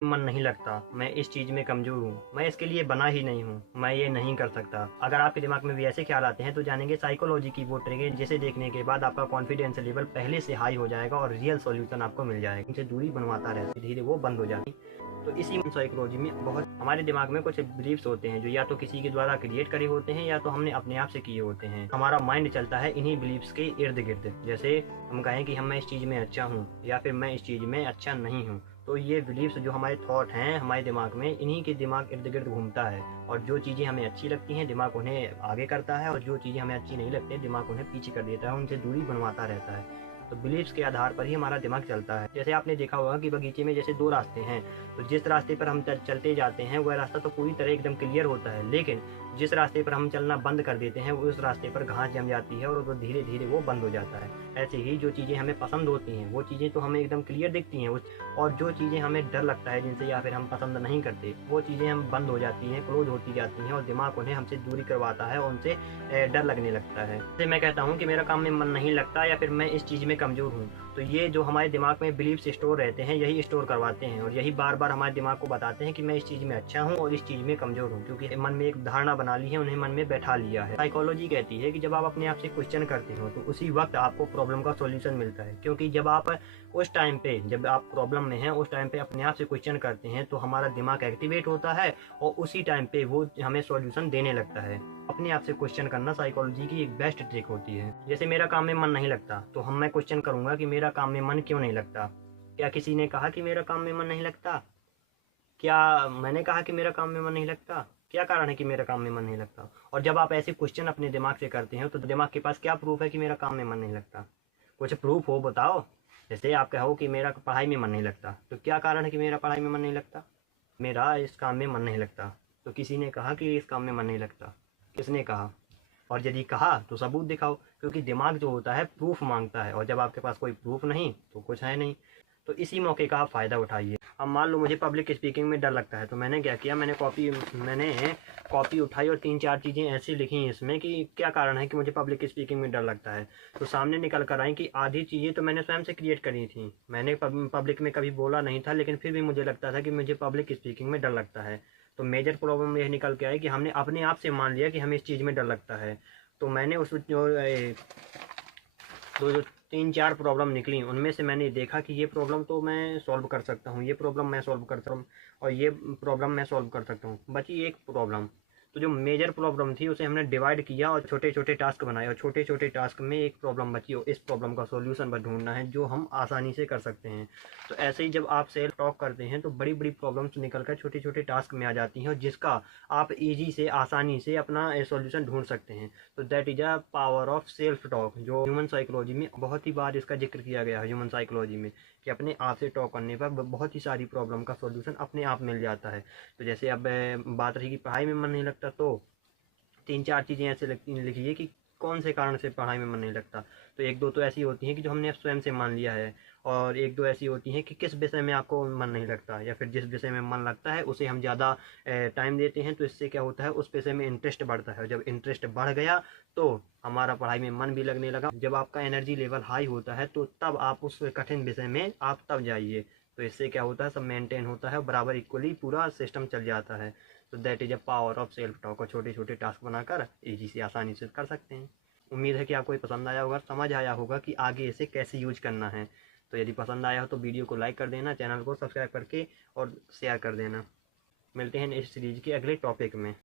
मन नहीं लगता, मैं इस चीज़ में कमज़ोर हूँ, मैं इसके लिए बना ही नहीं हूँ, मैं ये नहीं कर सकता। अगर आपके दिमाग में भी ऐसे ख्याल आते हैं तो जानेंगे साइकोलॉजी की वो ट्रिक है जिसे देखने के बाद आपका कॉन्फिडेंस लेवल पहले से हाई हो जाएगा और रियल सॉल्यूशन आपको मिल जाएगा। उनसे दूरी बनवाता रहता है, धीरे वो बंद हो जाती। तो इसी साइकोलॉजी में बहुत हमारे दिमाग में कुछ बिलीफ्स होते हैं जो या तो किसी के द्वारा क्रिएट करे होते हैं या तो हमने अपने आप से किए होते हैं। हमारा माइंड चलता है इन्हीं बिलीफ्स के इर्द गिर्द। जैसे हम कहें कि मैं इस चीज़ में अच्छा हूँ या फिर मैं इस चीज़ में अच्छा नहीं हूँ, तो ये बिलीव्स जो हमारे थॉट हैं हमारे दिमाग में, इन्हीं के दिमाग इर्द गिर्द घूमता है। और जो चीज़ें हमें अच्छी लगती हैं दिमाग उन्हें आगे करता है और जो चीज़ें हमें अच्छी नहीं लगती दिमाग उन्हें पीछे कर देता है, उनसे दूरी बनवाता रहता है। तो बिलीव्स के आधार पर ही हमारा दिमाग चलता है। जैसे आपने देखा होगा कि बगीचे में जैसे दो रास्ते हैं, तो जिस रास्ते पर हम चलते जाते हैं वह रास्ता तो पूरी तरह एकदम क्लियर होता है, लेकिन जिस रास्ते पर हम चलना बंद कर देते हैं उस रास्ते पर घास जम जाती है और वो धीरे धीरे वो बंद हो जाता है। ऐसे ही जो चीज़ें हमें पसंद होती हैं वो चीज़ें तो हमें एकदम क्लियर दिखती हैं, और जो चीज़ें हमें डर लगता है जिनसे या फिर हम पसंद नहीं करते वो चीज़ें हम बंद हो जाती हैं, क्लोज होती जाती हैं और दिमाग उन्हें हमसे दूरी करवाता है और उनसे डर लगने लगता है। जैसे मैं कहता हूँ कि मेरा काम में मन नहीं लगता या फिर मैं इस चीज़ में कमज़ोर हूँ, तो ये जो हमारे दिमाग में बिलीव्स स्टोर रहते हैं यही स्टोर करवाते हैं और यही बार बार हमारे दिमाग को बताते हैं कि मैं इस चीज़ में अच्छा हूँ और इस चीज़ में कमज़ोर हूँ, क्योंकि मन में एक धारणा बना ली है, उन्हें मन में बैठा लिया है। साइकोलॉजी कहती है कि जब आप अपने आप से क्वेश्चन करते हो तो उसी वक्त आपको प्रॉब्लम का सॉल्यूशन मिलता है, क्योंकि जब आप उस टाइम पे जब आप प्रॉब्लम में हैं उस टाइम पे अपने आप से क्वेश्चन करते हैं तो हमारा दिमाग एक्टिवेट होता है और उसी टाइम पे वो हमें सॉल्यूशन देने लगता है। अपने आप से क्वेश्चन करना साइकोलॉजी की एक बेस्ट ट्रिक होती है। जैसे मेरा काम में मन नहीं लगता तो मैं क्वेश्चन करूंगा कि मेरा काम में मन क्यों नहीं लगता। क्या किसी ने कहा कि मेरा काम में मन नहीं लगता? क्या मैंने कहा कि मेरा काम में मन नहीं लगता? क्या कारण है कि मेरा काम में मन नहीं लगता? और जब आप ऐसे क्वेश्चन अपने दिमाग से करते हैं तो दिमाग के पास क्या प्रूफ है कि मेरा काम में मन नहीं लगता? कुछ प्रूफ हो बताओ। जैसे आप कहो कि मेरा पढ़ाई में मन नहीं लगता, तो क्या कारण है कि मेरा पढ़ाई में मन नहीं लगता? मेरा इस काम में मन नहीं लगता, तो किसी ने कहा कि इस काम में मन नहीं लगता। किसने कहा? और यदि कहा तो सबूत दिखाओ, क्योंकि दिमाग जो होता है प्रूफ मांगता है और जब आपके पास कोई प्रूफ नहीं तो कुछ है नहीं। तो इसी मौके का आप फ़ायदा उठाइए। अब मान लो मुझे पब्लिक स्पीकिंग में डर लगता है, तो मैंने क्या किया, मैंने कॉपी उठाई और 3-4 चीज़ें ऐसी लिखी इसमें कि क्या कारण है कि मुझे पब्लिक स्पीकिंग में डर लगता है। तो सामने निकल कर आई कि आधी चीज़ें तो मैंने स्वयं से क्रिएट करी थी। मैंने पब्लिक में कभी बोला नहीं था, लेकिन फिर भी मुझे लगता था कि मुझे पब्लिक स्पीकिंग में डर लगता है। तो मेजर प्रॉब्लम यह निकल के आई कि हमने अपने आप से मान लिया कि हमें इस चीज़ में डर लगता है। तो मैंने उस जो 3-4 प्रॉब्लम निकली उनमें से मैंने देखा कि ये प्रॉब्लम तो मैं सॉल्व कर सकता हूँ, ये प्रॉब्लम मैं सॉल्व कर सकता हूँ और ये प्रॉब्लम मैं सॉल्व कर सकता हूँ। बची एक प्रॉब्लम, तो जो मेजर प्रॉब्लम थी उसे हमने डिवाइड किया और छोटे छोटे टास्क बनाए और छोटे छोटे टास्क में एक प्रॉब्लम बची और इस प्रॉब्लम का सॉल्यूशन बस ढूंढना है जो हम आसानी से कर सकते हैं। तो ऐसे ही जब आप सेल्फ टॉक करते हैं तो बड़ी बड़ी प्रॉब्लम्स निकल कर छोटे छोटे टास्क में आ जाती हैं और जिसका आप ईजी से आसानी से अपना सॉल्यूशन ढूंढ सकते हैं। तो that is a power of self talk, जो ह्यूमन साइकोलॉजी में बहुत ही बार इसका जिक्र किया गया है। ह्यूमन साइकोलॉजी में कि अपने आप से टॉक करने पर बहुत ही सारी प्रॉब्लम का सॉल्यूशन अपने आप मिल जाता है। तो जैसे अब बात रही कि पढ़ाई में मन नहीं लगता, तो 3-4 चीज़ें ऐसे लिखिए कि कौन से कारण से पढ़ाई में मन नहीं लगता। तो 1-2 तो ऐसी होती हैं कि जो हमने स्वयं से मान लिया है और 1-2 ऐसी होती हैं कि किस विषय में आपको मन नहीं लगता या फिर जिस विषय में मन लगता है उसे हम ज़्यादा टाइम देते हैं, तो इससे क्या होता है उस विषय में इंटरेस्ट बढ़ता है और जब इंटरेस्ट बढ़ गया तो हमारा पढ़ाई में मन भी लगने लगा। जब आपका एनर्जी लेवल हाई होता है तो तब आप उस कठिन विषय में आप तब जाइए, तो इससे क्या होता है सब मेंटेन होता है और बराबर इक्वली पूरा सिस्टम चल जाता है। तो that is a power of self talk, और छोटे छोटे टास्क बनाकर ईजी से आसानी से कर सकते हैं। उम्मीद है कि आपको ये पसंद आया होगा, समझ आया होगा कि आगे इसे कैसे यूज करना है। तो यदि पसंद आया हो तो वीडियो को लाइक कर देना, चैनल को सब्सक्राइब करके और शेयर कर देना। मिलते हैं इस सीरीज के अगले टॉपिक में।